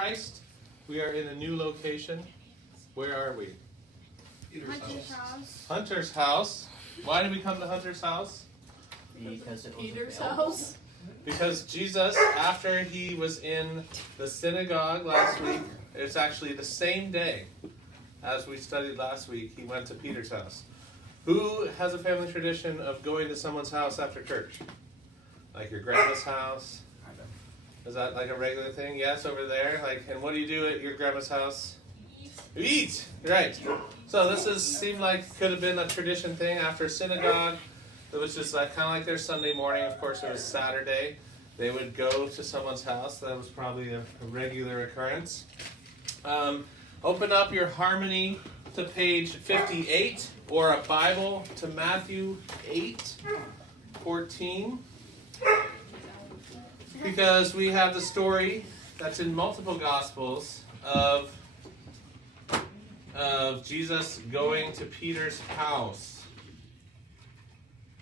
Christ. We are in a new location. Where are we? Hunter's house. Hunter's house. Why did we come to Hunter's house? Because it was Peter's available. house. Because Jesus, after he was in the synagogue last week, it's actually the same day as we studied last week, he went to Peter's house. Who has a family tradition of going to someone's house after church? Like your grandma's house? Is that like a regular thing? Yes, over there. Like, and what do you do at your grandma's house? You eat. Right. So this seemed like could have been a tradition thing after synagogue. It was just like kind of like their Sunday morning. Of course, it was Saturday. They would go to someone's house. That was probably a regular occurrence. Open up your Harmony to page 58 or a Bible to Matthew 8:14. Because we have the story that's in multiple Gospels of Jesus going to Peter's house.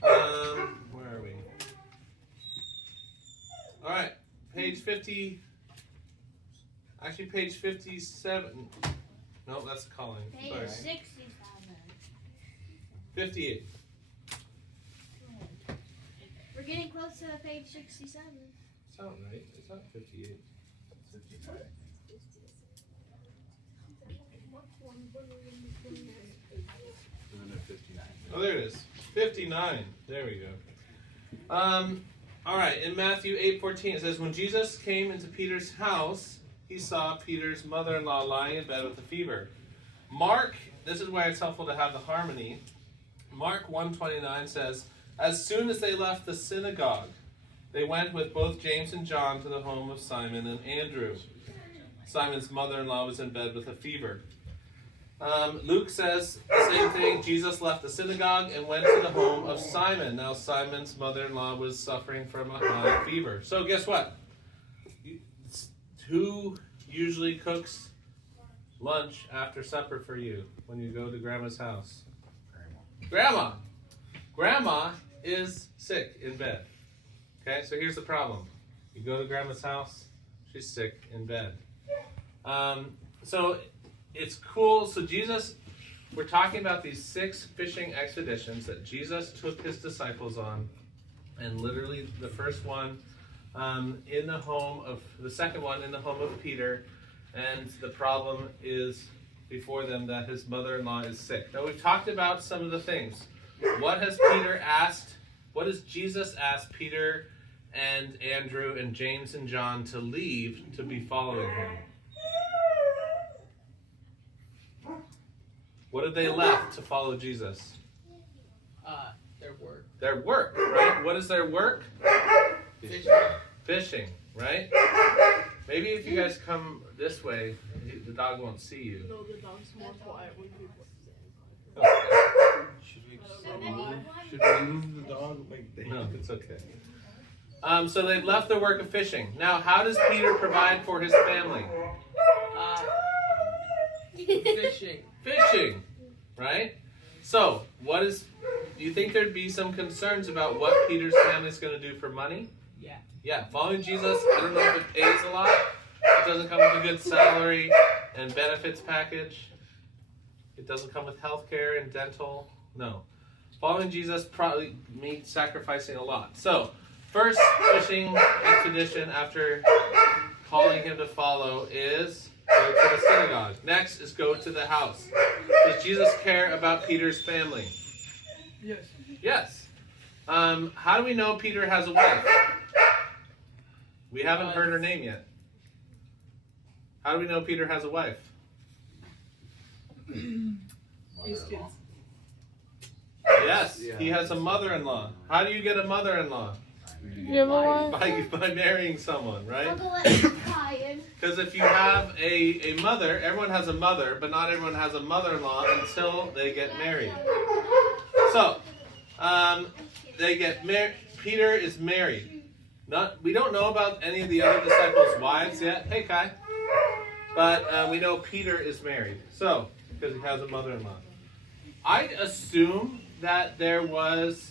Where are we? All right, page 50. Actually, page 57. No, that's Colin. Page Sorry. 67. 58. We're getting close to page 67. Sound right? It's not 58. Oh, there it is. 59. There we go. All right. In Matthew 8:14, it says, when Jesus came into Peter's house, he saw Peter's mother-in-law lying in bed with a fever. Mark, this is why it's helpful to have the Harmony. Mark 1:29 says, as soon as they left the synagogue, they went with both James and John to the home of Simon and Andrew. Simon's mother-in-law was in bed with a fever. Luke says the same thing. Jesus left the synagogue and went to the home of Simon. Now Simon's mother-in-law was suffering from a high fever. So guess what? Who usually cooks lunch after supper for you when you go to Grandma's house? Grandma. Grandma is sick in bed. Okay, so here's the problem. You go to Grandma's house, she's sick in bed. So it's cool. So Jesus, we're talking about these 6 fishing expeditions that Jesus took his disciples on. And literally the first one in the home of, the second one in the home of Peter. And the problem is before them that his mother-in-law is sick. Now we've talked about some of the things. What has Peter asked? What has Jesus asked Peter and Andrew and James and John to leave to be following him? What have they left to follow Jesus? Their work. Their work, right? What is their work? Fishing. Fishing, right? Maybe if you guys come this way, the dog won't see you. No, the dog's more quiet when people Should we move the dog? No, it's okay. So they've left the work of fishing. Now, how does Peter provide for his family? Fishing. Fishing, right? So, do you think there'd be some concerns about what Peter's family is going to do for money? Yeah. Yeah, following Jesus, I don't know if it pays a lot. It doesn't come with a good salary and benefits package. It doesn't come with health care and dental. No. Following Jesus probably means sacrificing a lot. So, first fishing expedition after calling him to follow is go to the synagogue. Next is go to the house. Does Jesus care about Peter's family? Yes. Yes. How do we know Peter has a wife? We haven't heard her name yet. How do we know Peter has a wife? His kids. Yes, he has a mother-in-law. How do you get a mother-in-law? You have a wife? By marrying someone, right? Uncle, let me cry. Because if you have a mother, everyone has a mother, but not everyone has a mother-in-law until they get married. So, they get married. Peter is married. We don't know about any of the other disciples' wives yet. Hey, Kai. But we know Peter is married. So, because he has a mother-in-law. I'd assume that there was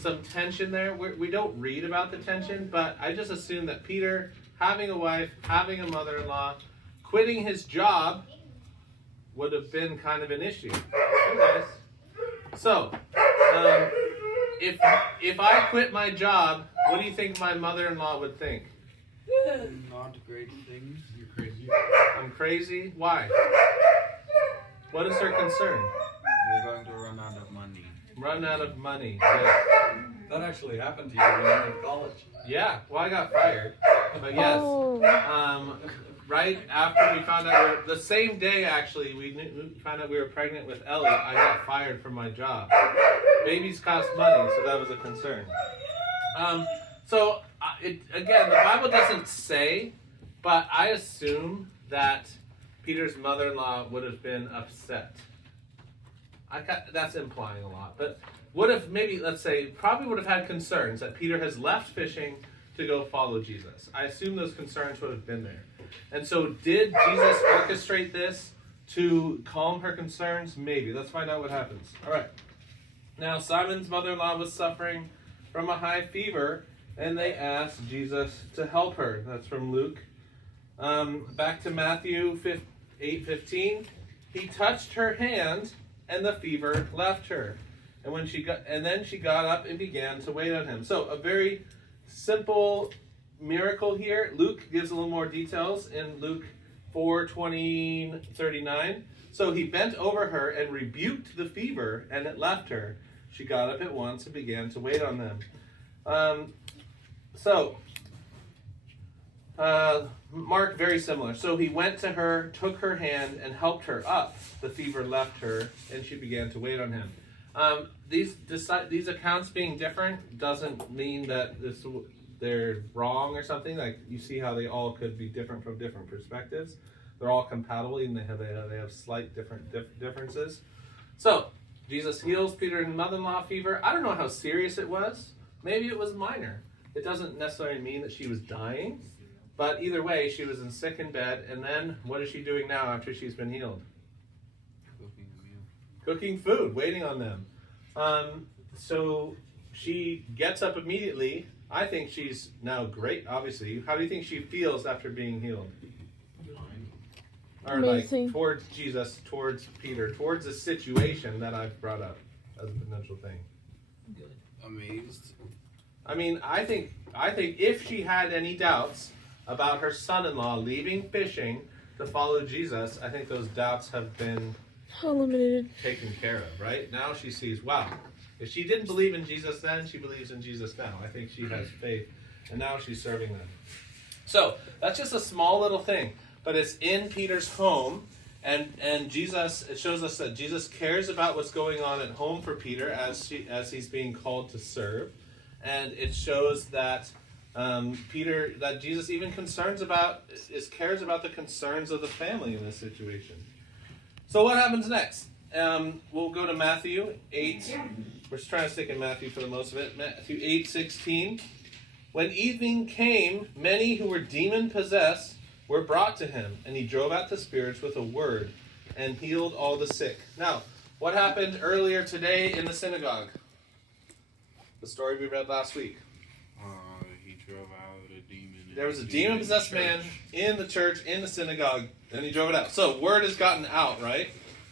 some tension there. We don't read about the tension, but I just assume that Peter, having a wife, having a mother-in-law, quitting his job would have been kind of an issue. Hey guys. So, if I quit my job, what do you think my mother-in-law would think? Not great things. You're crazy. I'm crazy? Why? What is her concern? You're going to run out of money. Run out of money. Yes. That actually happened to you when you were in college. Yeah, well, I got fired. But yes, right after we found out, the same day actually, we found out we were pregnant with Ellie, I got fired from my job. Babies cost money, so that was a concern. Again, the Bible doesn't say, but I assume that Peter's mother-in-law would have been upset. That's implying a lot, but would have maybe, let's say, probably would have had concerns that Peter has left fishing to go follow Jesus. I assume those concerns would have been there. And so did Jesus orchestrate this to calm her concerns? Maybe. Let's find out what happens. All right. Now, Simon's mother-in-law was suffering from a high fever, and they asked Jesus to help her. That's from Luke. Back to Matthew 8:15. He touched her hand, and the fever left her. And then she got up and began to wait on him. So a very simple miracle here. Luke gives a little more details in Luke 4:20-39. So he bent over her and rebuked the fever, and it left her. She got up at once and began to wait on them. Mark, very similar. So he went to her, took her hand, and helped her up. The fever left her, and she began to wait on him. These accounts being different doesn't mean that they're wrong or something. Like, you see how they all could be different from different perspectives. They're all compatible, and they have slight differences. So Jesus heals Peter and mother-in-law fever. I don't know how serious it was. Maybe it was minor. It doesn't necessarily mean that she was dying, but either way, she was sick in bed. And then what is she doing now after she's been healed? Cooking a meal. Cooking food, waiting on them. So she gets up immediately. I think she's now great, obviously. How do you think she feels after being healed? Or Amazing. like towards Jesus, towards Peter, towards the situation that I've brought up as a potential thing. Amazed. I mean, I think if she had any doubts about her son-in-law leaving fishing to follow Jesus, I think those doubts have been eliminated, taken care of, right? Now she sees, wow, if she didn't believe in Jesus then, she believes in Jesus now. I think she has faith, and now she's serving them. So that's just a small little thing, but it's in Peter's home, and Jesus, it shows us that Jesus cares about what's going on at home for Peter as he's being called to serve, and it shows that that Jesus even cares about the concerns of the family in this situation. So what happens next? We'll go to Matthew 8. We're just trying to stick in Matthew for the most of it. Matthew 8:16. When evening came, many who were demon-possessed were brought to him, and he drove out the spirits with a word and healed all the sick. Now, what happened earlier today in the synagogue? The story we read last week. He drove out a demon. There was a demon-possessed man in the church, in the synagogue, and he drove it out. So, word has gotten out, right?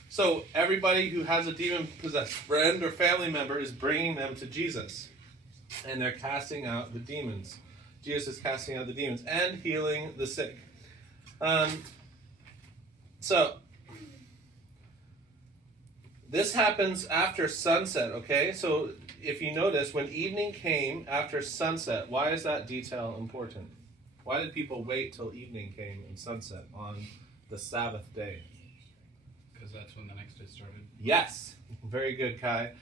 So, everybody who has a demon-possessed friend or family member is bringing them to Jesus. And they're casting out the demons. Jesus is casting out the demons and healing the sick. This happens after sunset, okay? So, if you notice, when evening came after sunset, why is that detail important? Why did people wait till evening came and sunset on the Sabbath day? Because that's when the next day started. Yes, very good, Kai.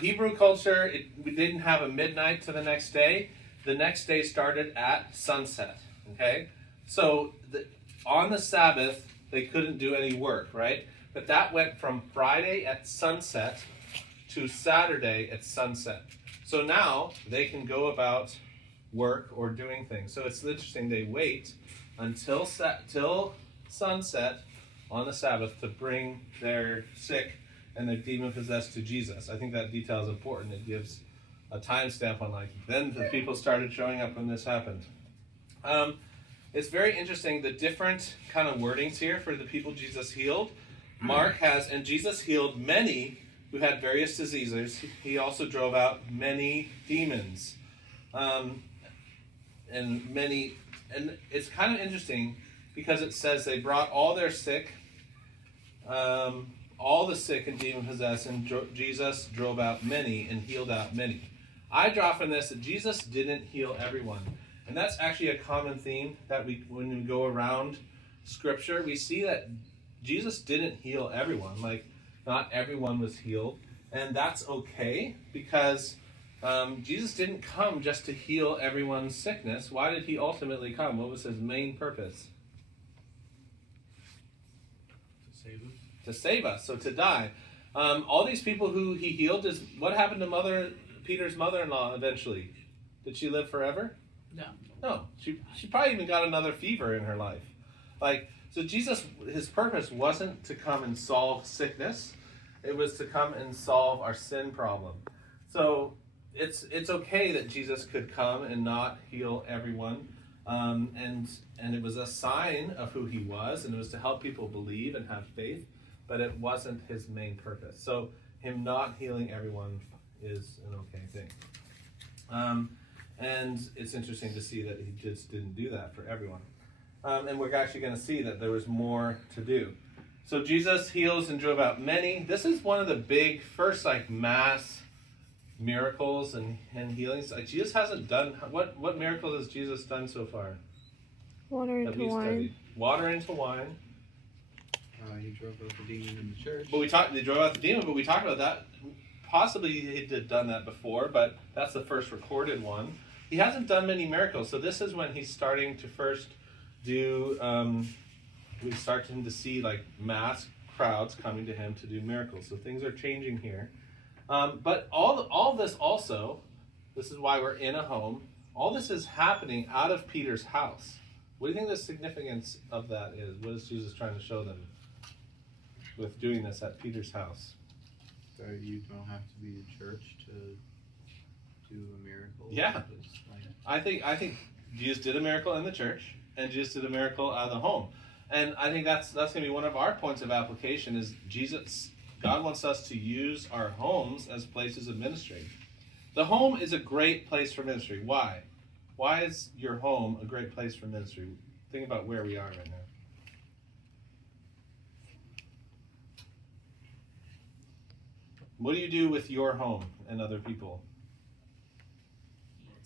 Hebrew culture, we didn't have a midnight to the next day. The next day started at sunset, okay? So on the Sabbath, they couldn't do any work, right? But that went from Friday at sunset to Saturday at sunset. So now they can go about work or doing things. So it's interesting, they wait until till sunset on the Sabbath to bring their sick and their demon-possessed to Jesus. I think that detail is important. It gives a timestamp on then the people started showing up when this happened. it's very interesting the different kind of wordings here for the people Jesus healed. Mark has, and Jesus healed many who had various diseases. He also drove out many demons. And it's kind of interesting because it says they brought all their sick, all the sick and demon possessed, and Jesus drove out many and healed out many. I draw from this that Jesus didn't heal everyone. And that's actually a common theme that when we go around Scripture, we see that Jesus didn't heal everyone. Like, not everyone was healed. And that's okay because Jesus didn't come just to heal everyone's sickness. Why did he ultimately come? What was his main purpose? To save us. To save us, so to die. All these people who he healed, what happened to Peter's mother-in-law eventually? Did she live forever? No. She probably even got another fever in her life. So Jesus, his purpose wasn't to come and solve sickness. It was to come and solve our sin problem. So it's okay that Jesus could come and not heal everyone. And it was a sign of who he was, and it was to help people believe and have faith, but it wasn't his main purpose. So him not healing everyone is an okay thing. And it's interesting to see that he just didn't do that for everyone. And we're actually going to see that there was more to do. So Jesus heals and drove out many. This is one of the big first mass miracles and healings. Jesus hasn't done what miracles has Jesus done so far? Water into wine. Water into wine. He drove out the demon in the church. But they drove out the demon, but we talked about that. Possibly he had done that before, but that's the first recorded one. He hasn't done many miracles, so this is when he's starting to first do. We start to see mass crowds coming to him to do miracles. So things are changing here. But all this also, this is why we're in a home. All this is happening out of Peter's house. What do you think the significance of that is? What is Jesus trying to show them with doing this at Peter's house? That you don't have to be a church to do a miracle. Yeah. I think Jesus did a miracle in the church, and Jesus did a miracle out of the home. And I think that's going to be one of our points of application is God wants us to use our homes as places of ministry. The home is a great place for ministry. Why? Why is your home a great place for ministry? Think about where we are right now. What do you do with your home and other people?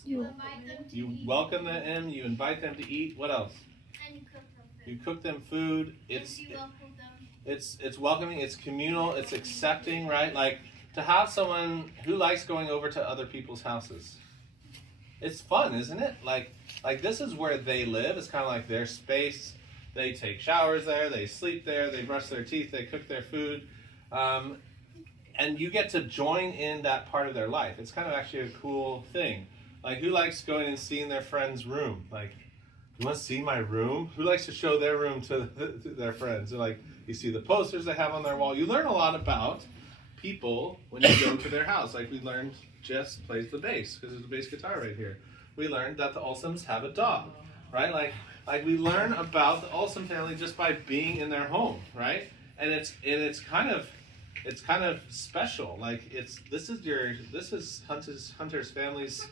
You invite them to You eat. welcome them, you invite them to eat. What else? And you cook them food. You cook them food. And you welcome them. It's welcoming, it's communal, it's accepting, right? Like to have someone who likes going over to other people's houses. It's fun, isn't it? Like this is where they live. It's kind of like their space. They take showers there, they sleep there, they brush their teeth, they cook their food. And you get to join in that part of their life. It's kind of actually a cool thing. Like, who likes going and seeing their friend's room? Like, you want to see my room? Who likes to show their room to their friends? They're like, you see the posters they have on their wall. You learn a lot about people when you go to their house. Like, we learned Jess plays the bass, because there's a bass guitar right here. We learned that the Olsons have a dog, right? Like we learn about the Olson family just by being in their home, right? And it's kind of special. Like this is Hunter's family's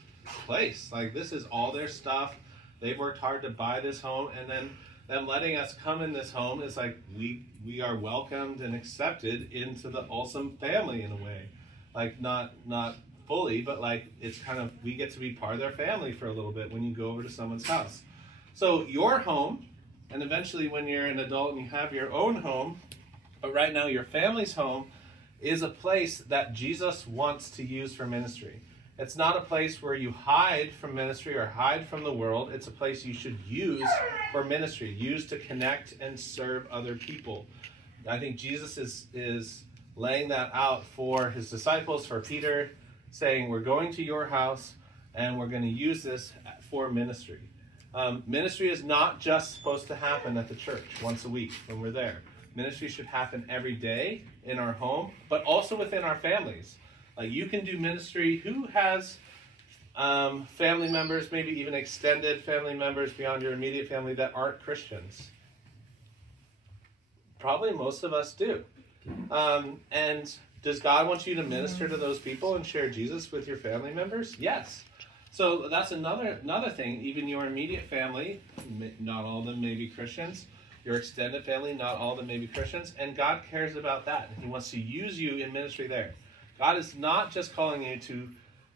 place. Like this is all their stuff. They've worked hard to buy this home, and then them letting us come in this home is like we are welcomed and accepted into the Olson family in a way. Like not fully, but like it's kind of we get to be part of their family for a little bit when you go over to someone's house. So your home, and eventually when you're an adult and you have your own home, but right now your family's home is a place that Jesus wants to use for ministry. It's not a place where you hide from ministry or hide from the world. It's a place you should use for ministry, use to connect and serve other people. I think Jesus is laying that out for his disciples, for Peter, saying we're going to your house and we're going to use this for ministry. Ministry is not just supposed to happen at the church once a week when we're there. Ministry should happen every day in our home, but also within our families. Like you can do ministry. Who has family members, maybe even extended family members beyond your immediate family that aren't Christians? Probably most of us do. And does God want you to minister to those people and share Jesus with your family members? Yes. So that's another thing. Even your immediate family, not all of them may be Christians. Your extended family, not all of them may be Christians. And God cares about that. And He wants to use you in ministry there. God is not just calling you to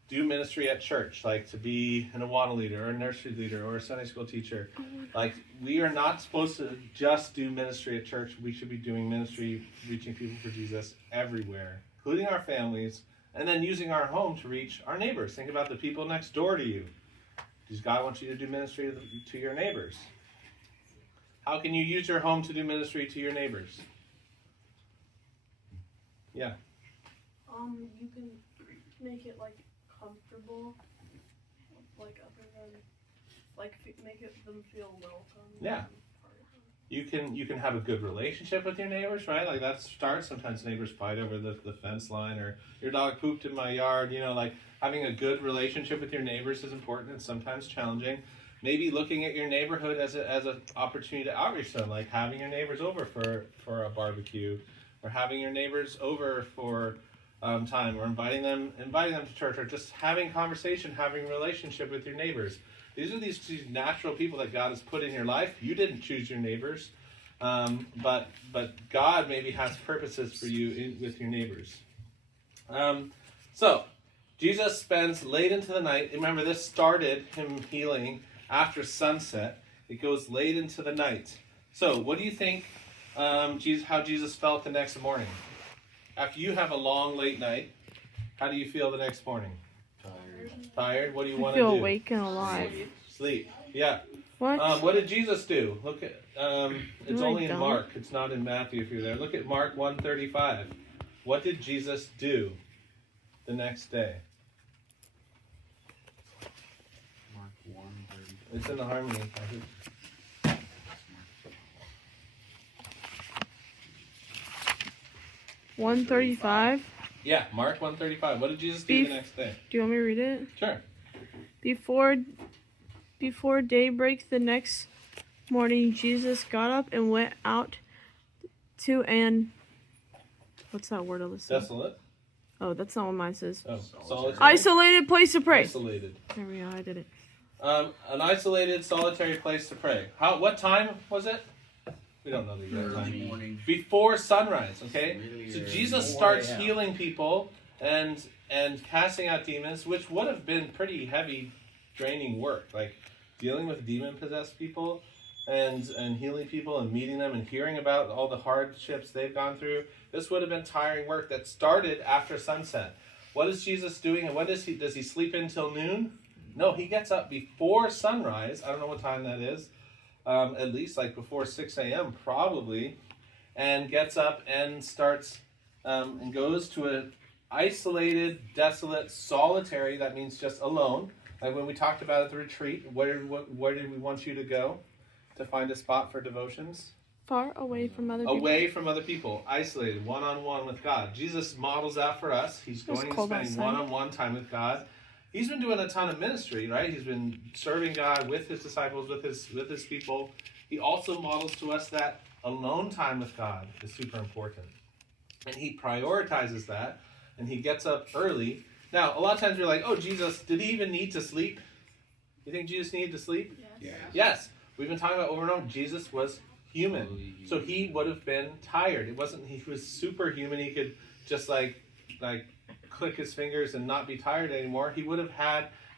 do ministry at church, like to be an Awana leader or a nursery leader or a Sunday school teacher. Like, we are not supposed to just do ministry at church. We should be doing ministry, reaching people for Jesus everywhere, including our families, and then using our home to reach our neighbors. Think about the people next door to you. Does God want you to do ministry to your neighbors? How can you use your home to do ministry to your neighbors? Yeah. You can make it like comfortable, like other than like make them feel welcome. Yeah. You can have a good relationship with your neighbors, right? Like that starts. Sometimes neighbors fight over the fence line, or your dog pooped in my yard. You know, like having a good relationship with your neighbors is important and sometimes challenging. Maybe looking at your neighborhood as an opportunity to outreach them, like having your neighbors over for a barbecue, or having your neighbors over for time, or inviting them to church, or just having conversation, having a relationship with your neighbors. These are these natural people that God has put in your life. You didn't choose your neighbors, but God maybe has purposes for you with your neighbors. So Jesus spends late into the night. Remember, this started Him healing after sunset. It goes late into the night. So what do you think how Jesus felt the next morning? After you have a long, late night, how do you feel the next morning? Tired? What do you want to do? I feel awake and alive. Sleep. Yeah. What? What did Jesus do? Look at it's No, I only in don't. Mark. It's not in Matthew if you're there. Look at Mark 1:35. What did Jesus do the next day? Mark 1:30. It's in the harmony. 1:35. Yeah, Mark 1:35. What did Jesus do the next day? Do you want me to read it? Sure. Before daybreak the next morning, Jesus got up and went out to an what's that word, Alyssa? Desolate. Oh, that's not what mine says. Oh, solitary. Isolated place to pray. Isolated. There we go. I did it. An isolated, solitary place to pray. What time was it? We don't know the exact Early time. morning. Before sunrise, okay? Really So early. Jesus 4 starts a.m. healing people and casting out demons, which would have been pretty heavy, draining work. Like dealing with demon-possessed people and healing people and meeting them and hearing about all the hardships they've gone through. This would have been tiring work that started after sunset. What is Jesus doing, and what does he sleep until noon? No, he gets up before sunrise. I don't know what time that is. At least like before 6 a.m. probably, and gets up and starts and goes to an isolated, desolate, solitary, that means just alone. Like when we talked about at the retreat, where did we want you to go to find a spot for devotions? Far away from other people. Away from other people, isolated, one-on-one with God. Jesus models that for us. He's It was going and cold spending outside. one-on-one time with God. He's been doing a ton of ministry, right? He's been serving God with his disciples, with his people. He also models to us that alone time with God is super important. And he prioritizes that, and he gets up early. Now, a lot of times we're like, oh, Jesus, did he even need to sleep? You think Jesus needed to sleep? Yeah. Yes. We've been talking about over and over, Jesus was human. So he would have been tired. It wasn't, he was superhuman. He could just like click his fingers and not be tired anymore.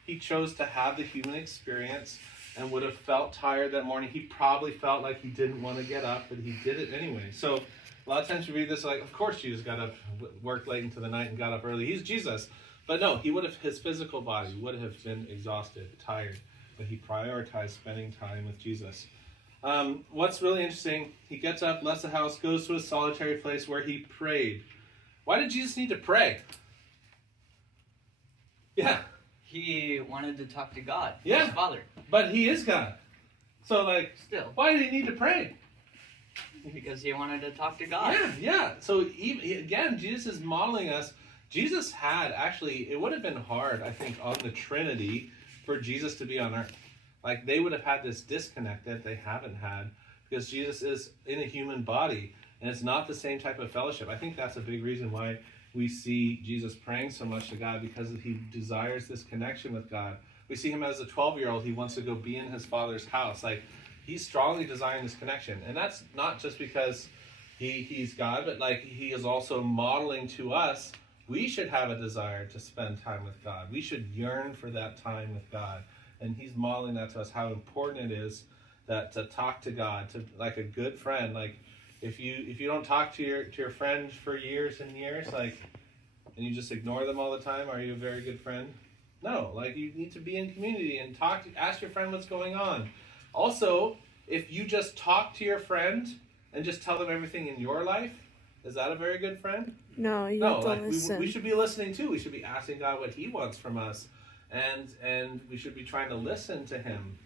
He chose to have the human experience and would have felt tired that morning. He probably felt like he didn't want to get up, but he did it anyway. So a lot of times you read this like, of course Jesus got up, worked late into the night and got up early. He's Jesus. But no, his physical body would have been exhausted, tired, but he prioritized spending time with Jesus. What's really interesting, he gets up, left the house, goes to a solitary place where he prayed. Why did Jesus need to pray? Yeah, He wanted to talk to God, Yeah. his Father. but he is God. So Still, why did he need to pray? because he wanted to talk to God. Yeah. So again, Jesus is modeling us Jesus had, actually, it would have been hard, I think, on the Trinity for Jesus to be on earth. Like, they would have had this disconnect that they haven't had because Jesus is in a human body, and it's not the same type of fellowship. I think that's a big reason why we see Jesus praying so much to God, because he desires this connection with God. We see him as a 12-year-old. He wants to go be in his Father's house. Like, he's strongly desiring this connection. And that's not just because he's God, but like he is also modeling to us, we should have a desire to spend time with God. We should yearn for that time with God. And he's modeling that to us, how important it is that to talk to God, to like a good friend. Like, if you don't talk to your friend for years and years, like, and you just ignore them all the time, are you a very good friend? No. Like, you need to be in community and ask your friend what's going on. Also, if you just talk to your friend and just tell them everything in your life, is that a very good friend? No, you No, have to like listen. we should be listening too. We should be asking God what he wants from us, and we should be trying to listen to him.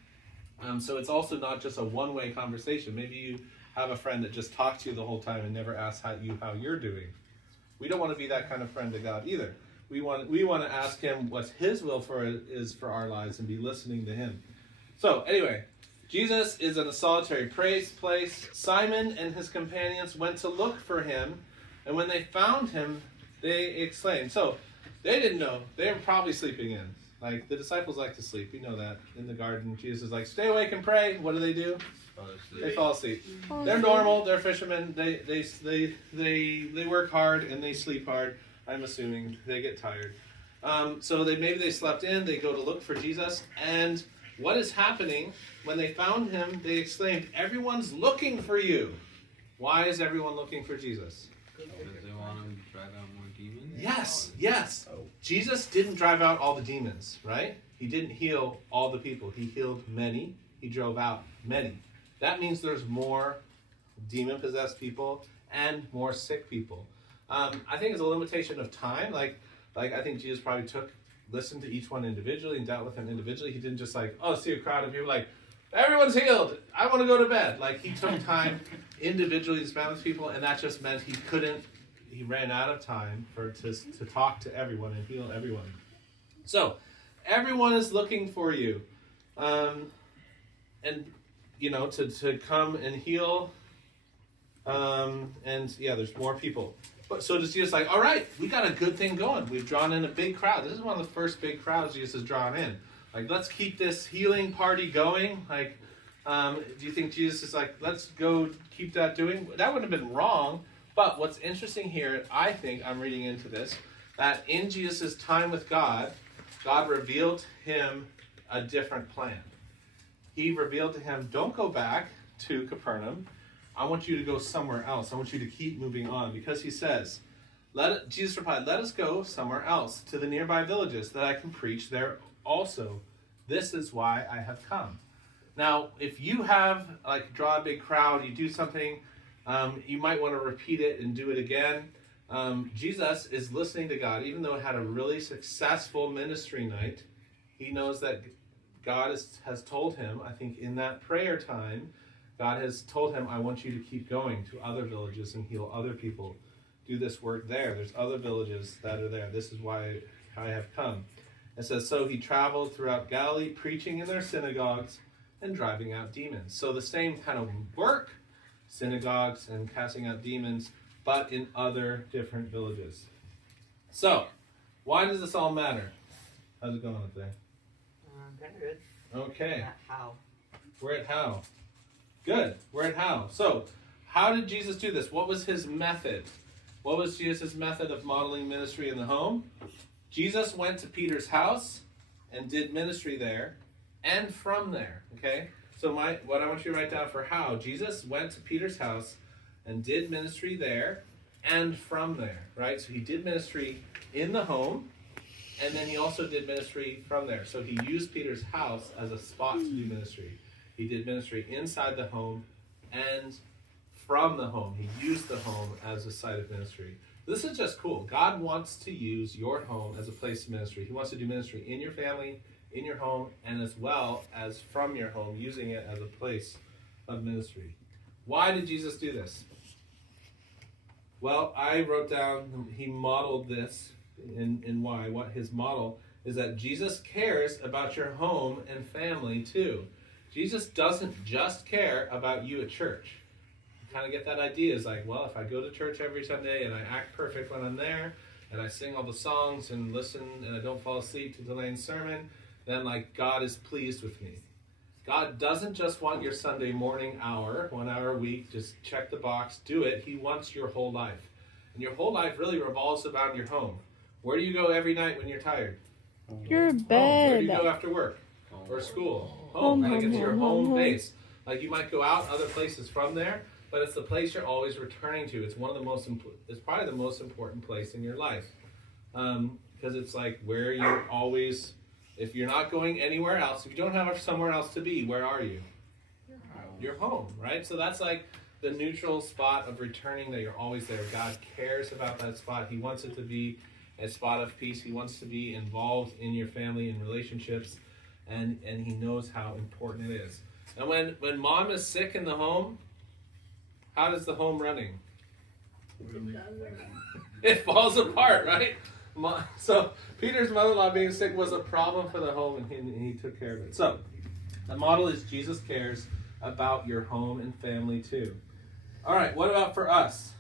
So it's also not just a one-way conversation. Maybe you have a friend that just talks to you the whole time and never asks how you're doing. We don't want to be that kind of friend to God either. We want to ask him what his will is for our lives and be listening to him. So anyway, Jesus is in a solitary place. Simon and his companions went to look for him, and when they found him, they exclaimed. So they didn't know. They were probably sleeping in. Like, the disciples like to sleep. We know that. In the garden, Jesus is like, stay awake and pray. What do? They fall asleep. They're normal. They're fishermen. They work hard and they sleep hard. I'm assuming they get tired. So maybe they slept in. They go to look for Jesus. And what is happening? When they found him, they exclaimed, everyone's looking for you. Why is everyone looking for Jesus? Because they want to drive out more demons? Yes. Jesus didn't drive out all the demons, right? He didn't heal all the people. He healed many. He drove out many. That means there's more demon-possessed people and more sick people. I think it's a limitation of time. Like I think Jesus probably listened to each one individually and dealt with them individually. He didn't just see a crowd of people like, everyone's healed, I want to go to bed. Like, he took time individually to spend with people, and that just meant he ran out of time to talk to everyone and heal everyone. So, everyone is looking for you. And, to come and heal. There's more people. But so does Jesus all right, we got a good thing going. We've drawn in a big crowd. This is one of the first big crowds Jesus has drawn in. Let's keep this healing party going. Do you think Jesus is let's go keep that doing? That wouldn't have been wrong. But what's interesting here, I think, I'm reading into this, that in Jesus' time with God, God revealed him a different plan. He revealed to him, don't go back to Capernaum. I want you to go somewhere else. I want you to keep moving on. Because he says, Jesus replied, let us go somewhere else, to the nearby villages, that I can preach there also. This is why I have come. Now, if you have, draw a big crowd, you do something, you might want to repeat it and do it again. Jesus is listening to God. Even though he had a really successful ministry night, he knows that God has told him, I think in that prayer time, God has told him, I want you to keep going to other villages and heal other people. Do this work there. There's other villages that are there. This is why I have come. It says, so he traveled throughout Galilee, preaching in their synagogues and driving out demons. So the same kind of work, synagogues and casting out demons, but in other different villages. So, why does this all matter? How's it going up there? Kind of good. Okay. How? We're at how. Good. We're at how. So, how did Jesus do this? What was his method? What was Jesus' method of modeling ministry in the home? Jesus went to Peter's house and did ministry there and from there. Okay? So what I want you to write down for how. Jesus went to Peter's house and did ministry there and from there. Right? So he did ministry in the home, and then he also did ministry from there. So he used Peter's house as a spot to do ministry. He did ministry inside the home and from the home. He used the home as a site of ministry. This is just cool. God wants to use your home as a place of ministry. He wants to do ministry in your family, in your home, and as well as from your home, using it as a place of ministry. Why did Jesus do this? Well, I wrote down, he modeled this in why. What his model is that Jesus cares about your home and family too. Jesus doesn't just care about you at church. You kind of get that idea. It's like, well, if I go to church every Sunday and I act perfect when I'm there, and I sing all the songs and listen and I don't fall asleep to Delane's sermon, then like God is pleased with me. God doesn't just want your Sunday morning hour, 1 hour a week, just check the box, do it. He wants your whole life. And your whole life really revolves around your home. Where do you go every night when you're tired? Your Home. Where do you bed. go after work or school? Home. Like it's your home base. Like you might go out other places from there, but it's the place you're always returning to. It's one of the most. It's probably the most important place in your life, because it's like where you always. If you're not going anywhere else, if you don't have somewhere else to be, where are you? Your home, right? So that's like the neutral spot of returning that you're always there. God cares about that spot. He wants it to be a spot of peace. He wants to be involved in your family and relationships, and he knows how important it is. And when mom is sick in the home, how does the home running? It falls apart, right? So Peter's mother-in-law being sick was a problem for the home, and he took care of it. So the model is Jesus cares about your home and family too. All right, what about for us?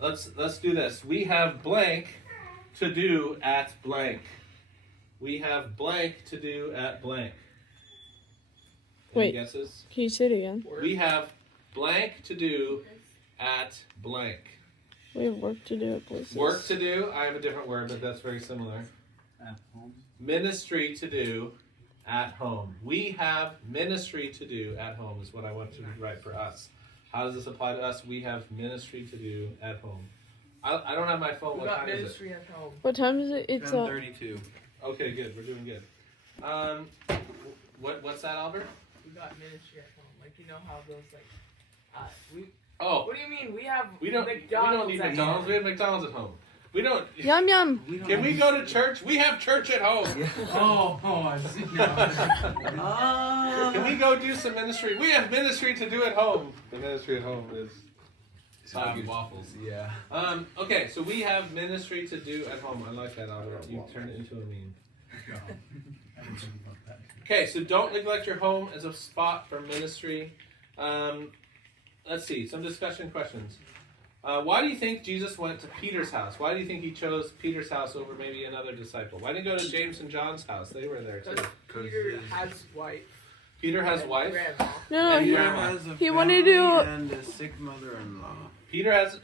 Let's do this. We have blank to do at blank. We have blank to do at blank. Any Wait. guesses? Can you say it again? We have blank to do at blank. We have work to do at places. Work to do, I have a different word, but that's very similar. At home. Ministry to do at home. We have ministry to do at home is what I want to write for us. How does this apply to us? We have ministry to do at home. I don't have my phone. We What got time is it? ministry at home. What time is it? It's 10:32. Okay, good. We're doing good. What's that, Albert? We got ministry at home. Like you know how those like, we. Oh, What do you mean? We have we don't need at McDonald's. home. We have McDonald's at home. We don't. yum yum. Can we go to church? We have church at home. I see now. Can we go do some ministry? We have ministry to do at home. The ministry at home is soggy waffles. Yeah. Okay, so we have ministry to do at home. I like that, Albert. You turned it into a meme. Okay, so don't neglect your home as a spot for ministry. Let's see, some discussion questions. Why do you think Jesus went to Peter's house? Why do you think he chose Peter's house over maybe another disciple? Why didn't he go to James and John's house? They were there too. Peter has wife. Peter has and wife. grandma. No, And he, grandma. has a he wanted family to- and a sick mother-in-law. Peter has.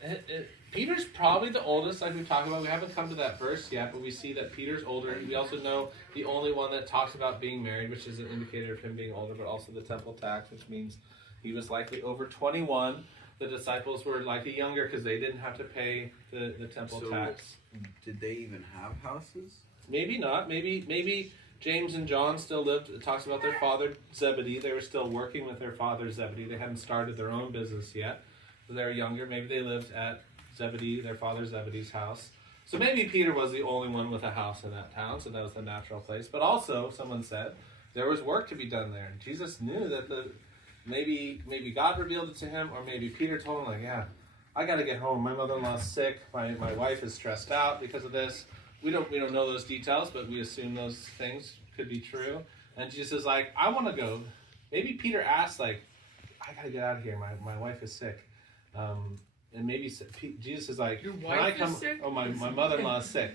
Peter's probably the oldest, like we talked about. We haven't come to that verse yet, but we see that Peter's older. We also know the only one that talks about being married, which is an indicator of him being older, but also the temple tax, which means he was likely over 21. The disciples were likely younger because they didn't have to pay the temple So- tax. Did they even have houses? Maybe not. Maybe James and John still lived. It talks about their father Zebedee. They were still working with their father Zebedee. They hadn't started their own business yet. So they were younger. Maybe they lived at Zebedee, their father Zebedee's house. So maybe Peter was the only one with a house in that town, so that was the natural place. But also, someone said, there was work to be done there. And Jesus knew that maybe God revealed it to him, or maybe Peter told him, like, yeah, I got to get home. My mother-in-law's sick. My wife is stressed out because of this. We don't know those details, but we assume those things could be true. And Jesus is like, I want to go. Maybe Peter asked, like, I got to get out of here. My wife is sick. And maybe Jesus is like, Your can wife I is come? sick? Oh, my mother-in-law is sick.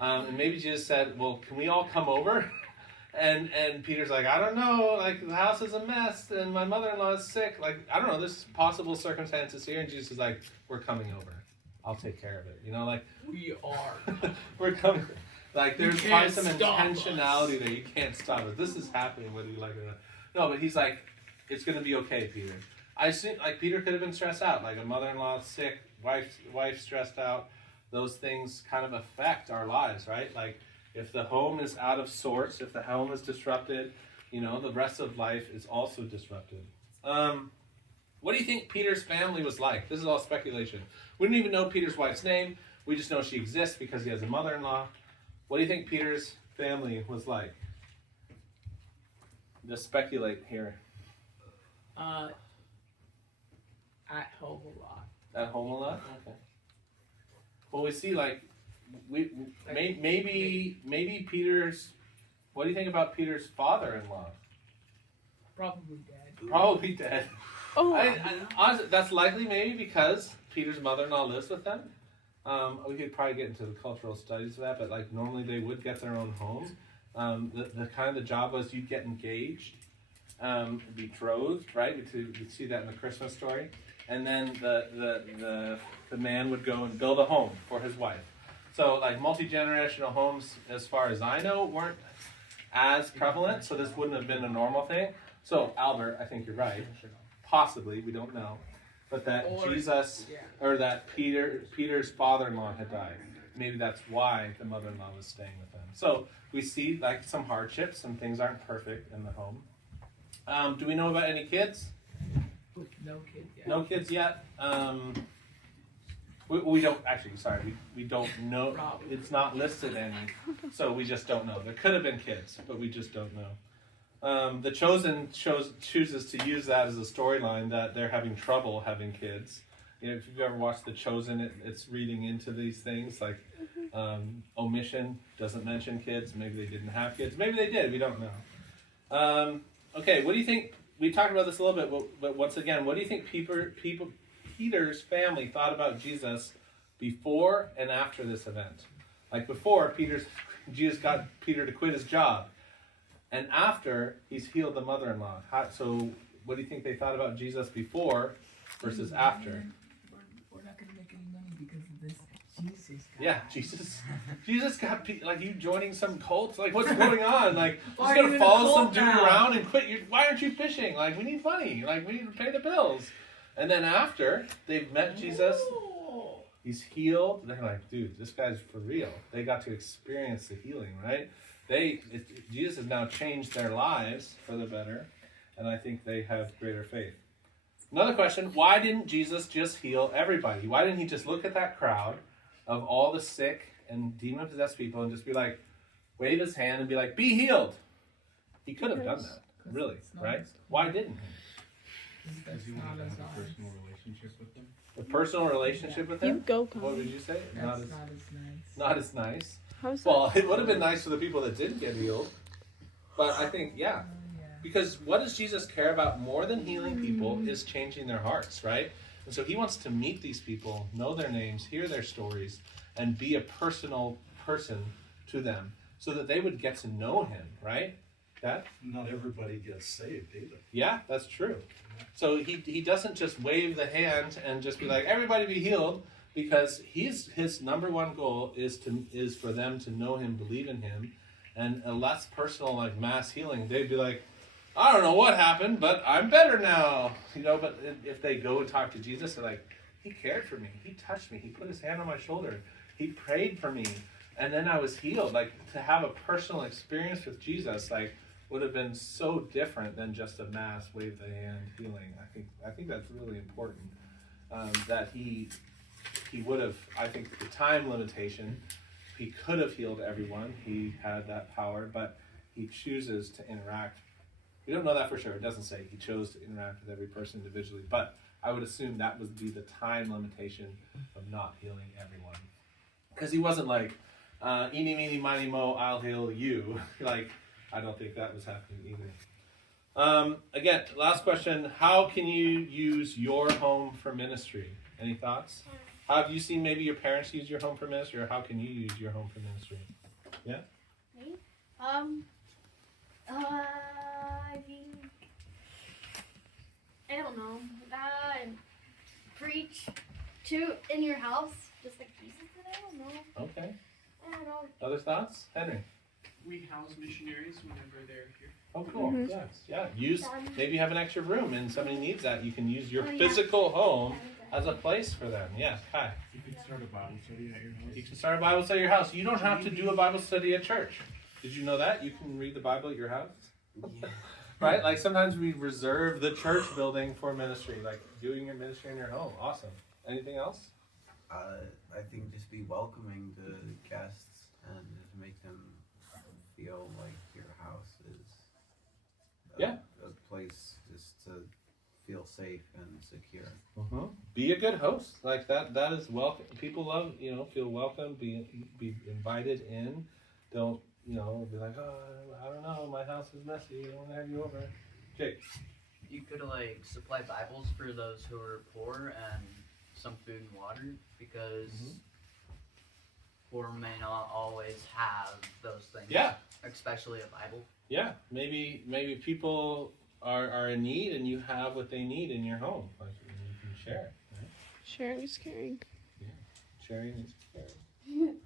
And maybe Jesus said, well, can we all come over? And Peter's like, I don't know, like the house is a mess and my mother-in-law is sick. Like, I don't know, there's possible circumstances here. And Jesus is like, we're coming over. I'll take care of it. You know, like, We are. we're coming. Like, there's You probably can't some stop intentionality there. You can't stop it. This is happening whether you like it or not. No, but he's like, it's going to be okay, Peter. I assume, like, Peter could have been stressed out. Like, a mother-in-law sick, wife stressed out. Those things kind of affect our lives, right? Like, if the home is out of sorts, if the home is disrupted, you know, the rest of life is also disrupted. What do you think Peter's family was like? This is all speculation. We don't even know Peter's wife's name. We just know she exists because he has a mother-in-law. What do you think Peter's family was like? Just speculate here. At home a lot. At home a lot? Okay. Well, we see like maybe Peter's. What do you think about Peter's father-in-law? Probably dead. Probably dead. Oh, Honestly, that's likely maybe because Peter's mother-in-law lives with them. We could probably get into the cultural studies of that, but like normally they would get their own home. The kind of the job was you'd get engaged, betrothed, right? We see that in the Christmas story, and then the man would go and build a home for his wife. So like multi-generational homes, as far as I know, weren't as prevalent, so this wouldn't have been a normal thing. So Albert, I think you're right. Possibly, we don't know, but that Jesus or that Peter's father-in-law had died. Maybe that's why the mother-in-law was staying with them. So we see like some hardships and things aren't perfect in the home. Do we know about any kids? No kid yet. No kids yet. We don't actually. Sorry, we don't know. Probably. It's not listed any, so we just don't know. There could have been kids, but we just don't know. The Chosen chooses to use that as a storyline that they're having trouble having kids. You know, if you've ever watched The Chosen, it's reading into these things like omission doesn't mention kids. Maybe they didn't have kids. Maybe they did. We don't know. Okay, what do you think? We talked about this a little bit, but once again, what do you think Peter's family thought about Jesus before and after this event? Like before, Jesus got Peter to quit his job. And after, he's healed the mother-in-law. So what do you think they thought about Jesus before versus after? We're not going to make any money because of this. Jesus got, like, you joining some cult? Like, what's going on? Like, Why just are going you to in a follow some cult dude now? around and quit? Why aren't you fishing? Like, we need money. Like, we need to pay the bills. And then after they've met Jesus, he's healed. They're like, dude, this guy's for real. They got to experience the healing, right? Jesus has now changed their lives for the better, and I think they have greater faith. Another question, why didn't Jesus just heal everybody? Why didn't he just look at that crowd of all the sick and demon-possessed people and just be like, wave his hand and be like, be healed? He could have done that, really, right? Why didn't he? Because he wanted to have a personal relationship with them. A personal relationship with you him? go, What Colin. would you say? That's Not as nice. not as nice. How's that? Well, it would have been nice for the people that didn't get healed. But I think, yeah. Because what does Jesus care about more than healing people is changing their hearts, right? And so he wants to meet these people, know their names, hear their stories, and be a personal person to them so that they would get to know him, right? Dad? Not everybody gets saved either. Yeah, that's true. So he doesn't just wave the hand and just be like, everybody be healed, because his number one goal is for them to know him, believe in him, and a less personal like mass healing. They'd be like, I don't know what happened, but I'm better now. But if they go and talk to Jesus, they're like, he cared for me, he touched me, he put his hand on my shoulder, he prayed for me, and then I was healed. Like, to have a personal experience with Jesus, like, would have been so different than just a mass wave the hand healing. I think that's really important. That he would have, I think the time limitation, he could have healed everyone. He had that power, but he chooses to interact. We don't know that for sure. It doesn't say he chose to interact with every person individually, but I would assume that would be the time limitation of not healing everyone. Because he wasn't like, eeny, meeny, miny, mo, I'll heal you. Like, I don't think that was happening either. Again, last question. How can you use your home for ministry? Any thoughts? How have you seen maybe your parents use your home for ministry, or how can you use your home for ministry? Yeah? Me? I think, I don't know. Preach in your house, just like Jesus did. I don't know. Okay. I don't know. Other thoughts? Henry? We house missionaries whenever they're here. Oh, cool. Mhm. Yes. Yeah. Maybe you have an extra room and somebody needs that. You can use your Oh, yeah. physical home as a place for them. Yeah. Hi. You could start a Bible study at your house. You can start a Bible study at your house. You don't have to do a Bible study at church. Did you know that? You can read the Bible at your house? Right? Like sometimes we reserve the church building for ministry, like doing your ministry in your home. Awesome. Anything else? I think just be welcoming to guests and just make them feel like your house is a place just to feel safe and secure. Be a good host. Like that is welcome. People love, feel welcome, be invited in. Don't, be like, oh, I don't know, my house is messy, I want to have you over. Jake. You could like supply Bibles for those who are poor and some food and water because poor may not always have those things. Yeah. Especially a Bible. Yeah. Maybe people are in need and you have what they need in your home. Like you can share. Right? Sharing is caring. Sharing is caring.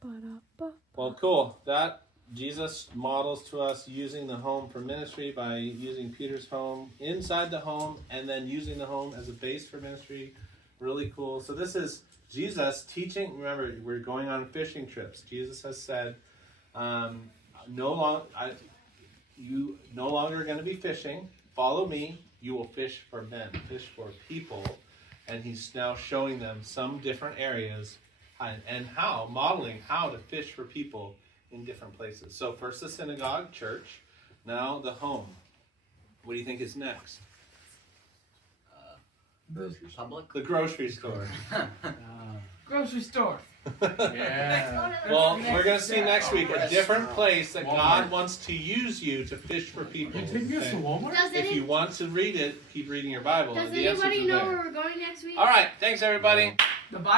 Ba-da-ba. Well, cool. That Jesus models to us using the home for ministry by using Peter's home inside the home and then using the home as a base for ministry. Really cool. So this is Jesus teaching. Remember, we're going on fishing trips. Jesus has said, you no longer going to be fishing. Follow me. You will fish for men, fish for people. And he's now showing them some different areas and modeling how to fish for people in different places. So first the synagogue, church, now the home. What do you think is next? Public. The grocery store. Grocery store. Yeah. Well, we're going to see next week a different place that God wants to use you to fish for people. You take us to Walmart? If you want to read it, keep reading your Bible. Does The answers anybody are know there. where we're going next week? All right. Thanks, everybody. The Bible.